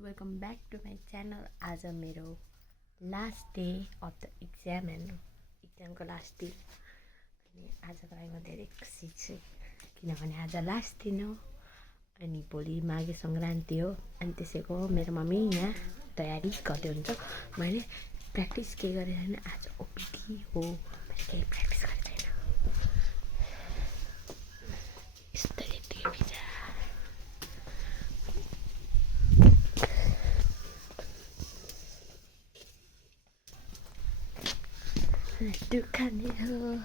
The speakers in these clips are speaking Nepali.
Welcome back to my channel. आज मेरो last day of the exam एक्जामको लास्ट दिन। अनि आजको लागि म धेरै खुसी छु किनभने आज लास्ट दिन हो अनि भोलि माघे सङ्क्रान्ति हो। अनि त्यसैको मेरो मम्मी यहाँ तयारी गर्दै हुन्छ। मैले प्र्याक्टिस के गरेँ होइन, आज ओपिडी हो, मैले केही प्र्याक्टिस गरेको छैन। यस्तो यतिकै भिजा खाने हो।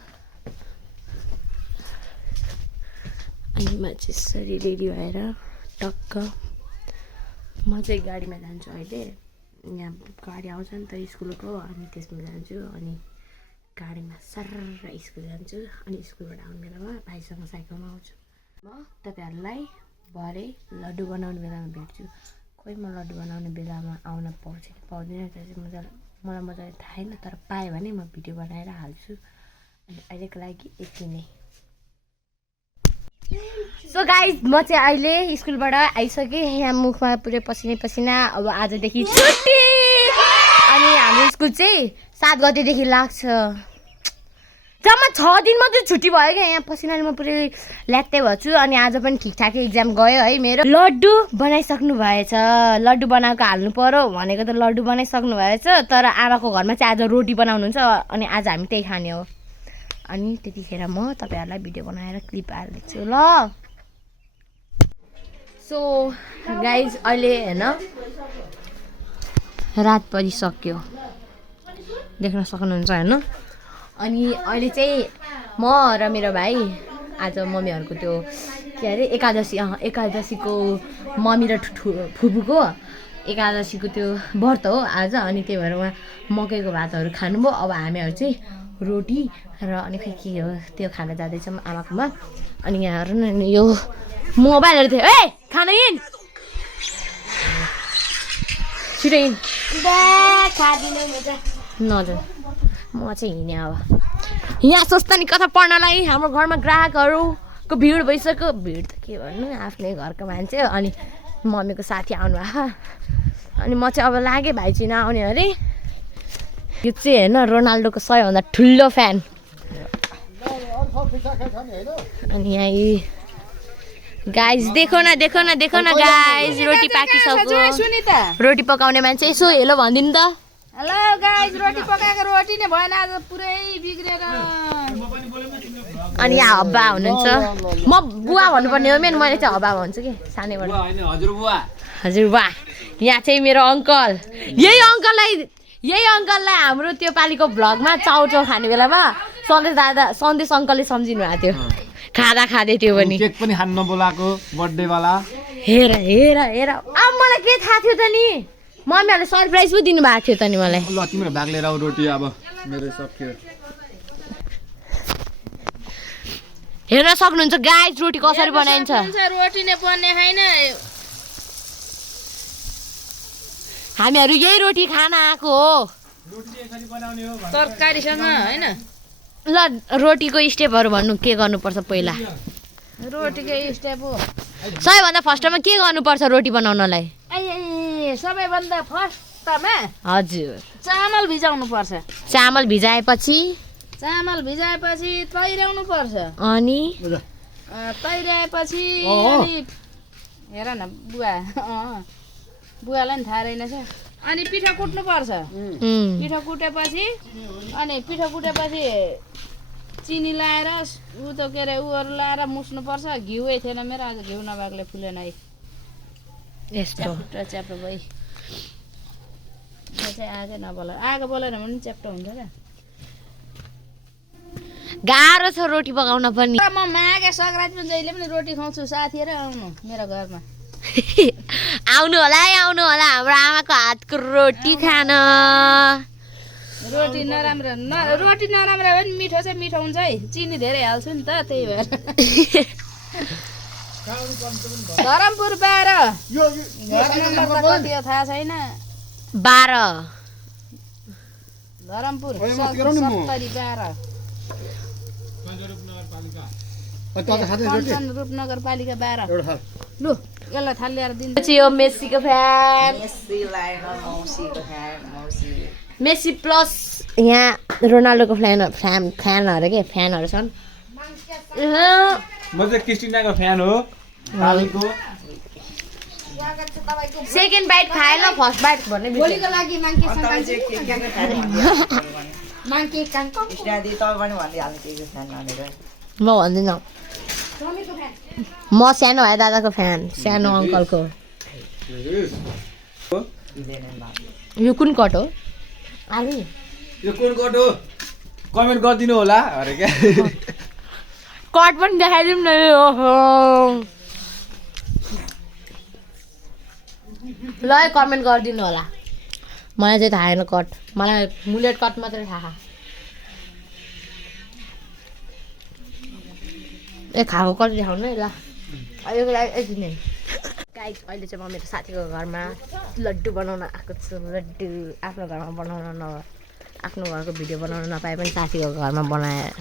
अनि म चाहिँ यसरी रेडी भएर टक्क म चाहिँ गाडीमा जान्छु। अहिले यहाँ गाडी आउँछ नि त स्कुलको, अनि त्यसमा जान्छु। अनि गाडीमा सर्र स्कुल जान्छु। अनि स्कुलबाट आउने बेलामा भाइसँग साइकलमा आउँछु। म तपाईँहरूलाई भरे लड्डु बनाउने बेलामा भेट्छु। खोइ म लड्डु बनाउने बेलामा आउन पाउँछ कि पाउँदैन त्यो चाहिँ मलाई मजाले थाहा छैन, तर पाएँ भने म भिडियो बनाएर हाल्छु। अनि अहिलेको लागि यति नै। सो गाइज म चाहिँ अहिले स्कुलबाट आइसकेँ। यहाँ मुखमा पुरै पसिना। अब आजदेखि छुट्टी। अनि हाम्रो स्कुल चाहिँ 7 गतेदेखि लाग्छ। जम्मा 6 दिन मात्रै छुट्टी भयो क्या। यहाँ पसिनाले म पुरै ल्यात्तै भएछु। अनि आज पनि ठिकठाकै एक्जाम गयो है मेरो। लड्डु बनाइसक्नु भएछ। लड्डु बनाएको हाल्नु पर्यो भनेको त लड्डु बनाइसक्नु भएछ, तर आमाको घरमा चाहिँ आज रोटी बनाउनुहुन्छ। अनि आज हामी त्यही खाने हो। अनि त्यतिखेर म तपाईँहरूलाई भिडियो बनाएर क्लिप हालिदिन्छु ल। सो गाइज अहिले होइन रात परिसक्यो, देख्न सक्नुहुन्छ होइन। अनि अहिले चाहिँ म र मेरो भाइ आज मम्मीहरूको त्यो के अरे एकादशीको मम्मी र फुपूको एकादशीको त्यो व्रत हो आज। अनि त्यही भएर उहाँ मकैको भातहरू खानुभयो। अब हामीहरू चाहिँ रोटी र अनि खै के हो त्यो खान जाँदैछौँ आमाकोमा। अनि यहाँ हेर्नु न यो मोबाइलहरू थियो। ए खाना हिँड छिटो हिँड नजानु। म चाहिँ हिँडेँ। अब यहाँ सोच्दा नि कथा पढ्नलाई हाम्रो घरमा ग्राहकहरूको भिड भइसक्यो। भिड त के भन्नु, आफ्नै घरको मान्छे। अनि मम्मीको साथी आउनु भएको। अनि म चाहिँ अब लागेँ भाइ चाहिँ नआउने अरे। यो चाहिँ होइन रोनाल्डोको सबैभन्दा ठुलो फ्यान। अनि यहाँ गाइज देखो न गाइज रोटी पाकिसक्यो। रोटी पकाउने मान्छे यसो हेलो भनिदिनु त। हेलो गाइस, रोटी पकाएको रोटी नै भएन आज, पुरै बिग्रेर। अनि यहाँ हब्बा हुनुहुन्छ। म बुवा भन्नुपर्ने हो मेन, मैले चाहिँ हब्बा भन्छु कि सानैबाट। हजुरबुवा। यहाँ चाहिँ मेरो अङ्कल। यही अङ्कललाई हाम्रो त्यो पालिको भ्लगमा चाउचाउ खाने बेलामा सन्देश अङ्कलले सम्झिनु भएको थियो। खाँदै थियो पनि। केक पनि खान नबोलाएको बर्थडे वाला। हेर अब मलाई के थाहा थियो त नि, मम्मीहरूले सरप्राइज पो दिनुभएको थियो त नि मलाई। ल तिम्रो भाग लिएर आऊ रोटी। अब मेरो सक्यो। हेर्न सक्नुहुन्छ गाइस रोटी कसरी बनाइन्छ। रोटी नै बन्ने छैन। हामीहरू यही रोटी खान आएको हो। तरकारीसँग होइन। ल रोटीको स्टेपहरू भन्नु, के गर्नुपर्छ पहिला। रोटीको स्टेप हो, सबैभन्दा फर्स्टमा के गर्नुपर्छ रोटी बनाउनलाई। सबैभन्दा फर्स्टमा हजुर चामल भिजाउनु पर्छ। चामल भिजाएपछि तैराउनु पर्छ। अनि तैराएपछि हेर न बुवालाई नि थाहा रहेनछ। अनि पिठो कुट्नु पर्छ। पिठो कुटेपछि चिनी लाएर के अरे उहरू लाएर मुस्नु पर्छ। घिउै थिएन मेरो आज, घिउ नभएकोले फुलेन है। यस्तो च्याप्टो भइ चाहिँ आगो बोलेन भने च्याप्टो हुन्छ क्या। गाह्रो छ रोटी पकाउन पनि। म माघे सङ्क्रान्ति पनि जहिले पनि रोटी खुवाउँछु। साथीहरू आउनु मेरो घरमा। आउनु होला हाम्रो आमाको हातको रोटी खान। रोटी नराम्रो पनि मिठो चाहिँ मिठो हुन्छ है। चिनी धेरै हाल्छु नि त, त्यही भएर। धरमपुर 12 घर नम्बर त कति हो थाहा छैन। 12 धरमपुर 70 12 रूपनगरपालिका 12। लु यसलाई थाल ल्याएर दिन्छ चाहिँ यो मेस्सीको फ्यान मेस्सी प्लस यहाँ रोनाल्डोको फ्यानहरू के फ्यानहरू छन् म चाहिँ क्रिस्टिनाको फ्यान हो हालको सेकेन्ड बाइट खाएँ ल फर्स्ट बाइट भन्ने भोलिको लागि माङ्के सङ्क्रान्ति म भन्दिनँ म सानो है दादाको फ्यान सानो अङ्कलको यो कुन कट हो आलु यो कुन कट हो कमेन्ट गरिदिनु होला अरे क्या कट पनि देखाइदिउँ न ओहो ल कमेन्ट गरिदिनु होला मलाई चाहिँ थाहा छैन कट मलाई मुलेट कट मात्रै थाहा ए खाएको कट देखाउनु है ल अहिलेको लागि एकछिन गाइस अहिले चाहिँ म मेरो साथीको घरमा लड्डु बनाउन आएको छु लड्डु आफ्नो घरमा बनाउन आफ्नो घरको भिडियो बनाउन नपाए पनि साथीको घरमा बनाएर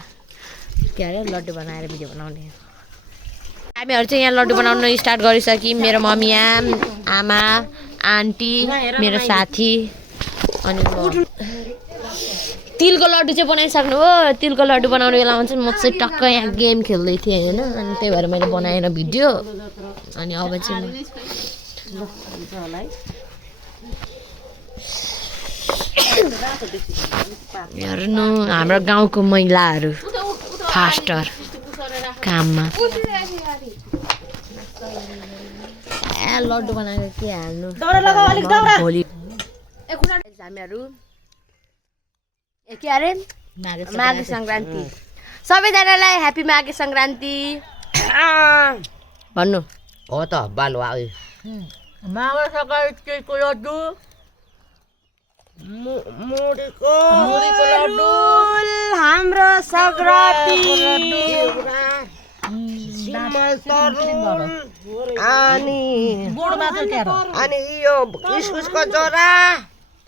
के अरे लड्डु बनाएर भिडियो बनाउने हामीहरू चाहिँ यहाँ लड्डु बनाउन स्टार्ट गरिसक्यौँ मेरो मम्मी आमा आन्टी मेरो साथी अनि म तिलको लड्डु चाहिँ बनाइसक्नु हो तिलको लड्डु बनाउने बेलामा चाहिँ म चाहिँ टक्क यहाँ गेम खेल्दै थिएँ होइन अनि त्यही भएर मैले बनाएर भिडियो अनि अब चाहिँ हेर्नु हाम्रो गाउँको महिलाहरू फास्टर काममा लड्डु बनाएर के हाल्नु भोलि हामीहरू के अरे माघे सङ्क्रान्ति सबैजनालाई ह्याप्पी माघे सङ्क्रान्ति भन्नु हो त बालुवा माघे सङ्क्रान्तिको लड्डु मुडीको लड्डु हाम्रो सङ्क्रान्ति अनि यो इस्कुसको जरा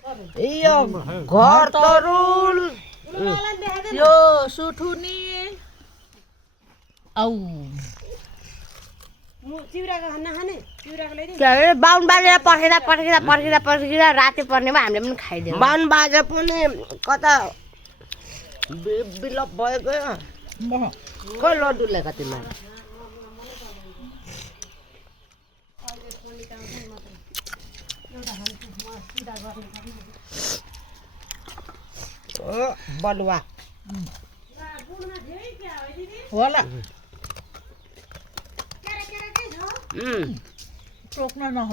यो घर तरुल यो सुठुनी औ के अरे बाहुन बाजेर पर्खेर राति पर्नेमा हामीले पनि खाइदियौँ बान बाजे पनि कता बिलप भयो गयो खोइ लड्डु ल्याएको तिमीलाई बलुवा होला टोक्न नह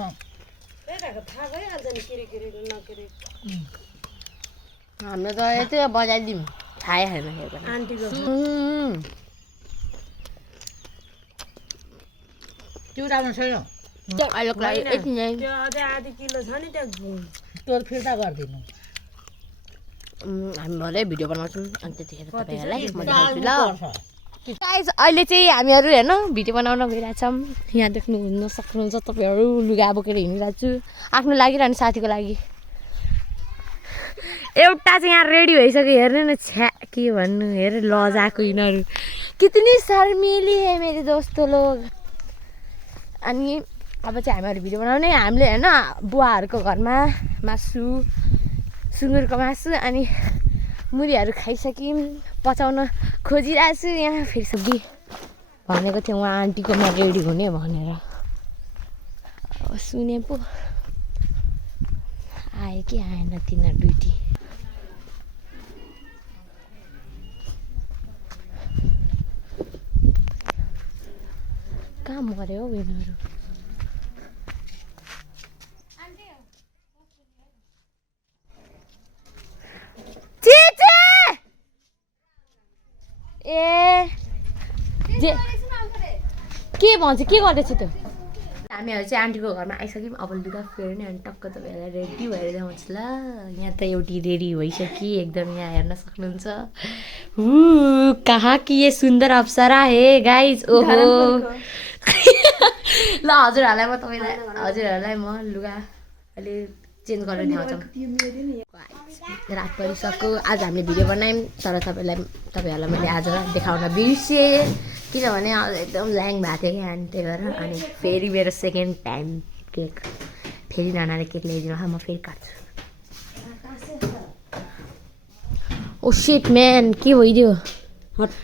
हाम्रो त यतै बजाइदिउँ थाहै छैन आन्टीको चिउरामा छैन अहिलेको लागि यति नै आधी किलो छ नि त्यो तोर फिर्ता गरिदिनु हामी भरे भिडियो बनाउँछौँ अनि त्यतिखेर तपाईँहरूलाई म देखाउँछु ल गाइस अहिले चाहिँ हामीहरू हेर्नु भिडियो बनाउन गइरहेछौँ यहाँ देख्नु सक्नुहुन्छ तपाईँहरू लुगा बोकेर हिँडिरहेको छु आफ्नो लागि र अनि साथीको लागि एउटा चाहिँ यहाँ रेडी भइसक्यो हेर्नु न छ्या के भन्नु हेर लजाएको यिनीहरू कितनी शर्मिली है मेरो दोस्तो लोग अनि अब चाहिँ हामीहरू भिडियो बनाउने हामीले होइन बुवाहरूको घरमा मासु सुँगुरको मासु अनि मुरीहरू खाइसक्यौँ पचाउन खोजिरहेको छु यहाँ फेरि सब्जी भनेको थियो उहाँ आन्टीकोमा रेडी हुने भनेर अब सुने पो आयो कि आएन तिनीहरू ड्युटी कहाँ मऱ्यो हौ यिनीहरू ए के भन्छ के गर्दैछ त्यो हामीहरू चाहिँ आन्टीको घरमा आइसक्यौँ अब लुगा फेर्ने अनि टक्क तपाईँहरूलाई रेडी भएर देखाउँछु ल यहाँ त एउटी रेडी भइसक्यो एकदम यहाँ हेर्न सक्नुहुन्छ कहाँ कि ये सुन्दर अप्सरा हे गाइज ओहो ल हजुरहरूलाई म लुगा अहिले चेन्ज गर्न आउँछौँ रात परिसक्यो आज हामीले भिडियो बनायौँ तर तपाईँहरूलाई मैले आज देखाउन बिर्सेँ किनभने आज एकदम ल्याङ भएको थियो क्या अनि त्यही भएर अनि फेरि मेरो सेकेन्ड टाइम केक फेरि नानाले केक ल्याइदिनु म फेरि काट्छु ओ शिट म्यान के भइदियो हट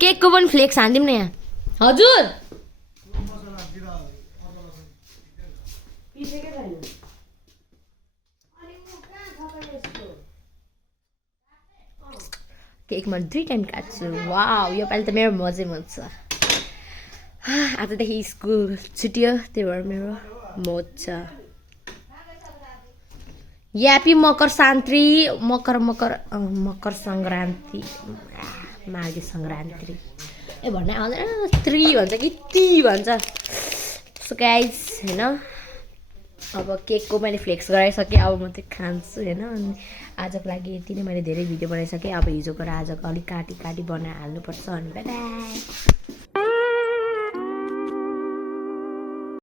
केकको पनि फ्लेक्स हानिदिउँ न यहाँ हजुर केक म 3 टाइम काट्छु वाउ योपालि त मेरो मजै मज छ आजदेखि स्कुल छुट्यो त्यही भएर मेरो मज छ यापी मकर सङ्क्रान्ति माघे सङ्क्रान्ति ए भन्नै आउँदैन 3 भन्छ कि ती भन्छ सो गाइज होइन अब केकको मैले फ्लेक्स गराइसकेँ अब म चाहिँ खान्छु होइन अनि आजको लागि यति नै मैले धेरै भिडियो बनाइसकेँ अब हिजोको र आजको अलिक काटी बनाएर हाल्नुपर्छ अनि बाई बाई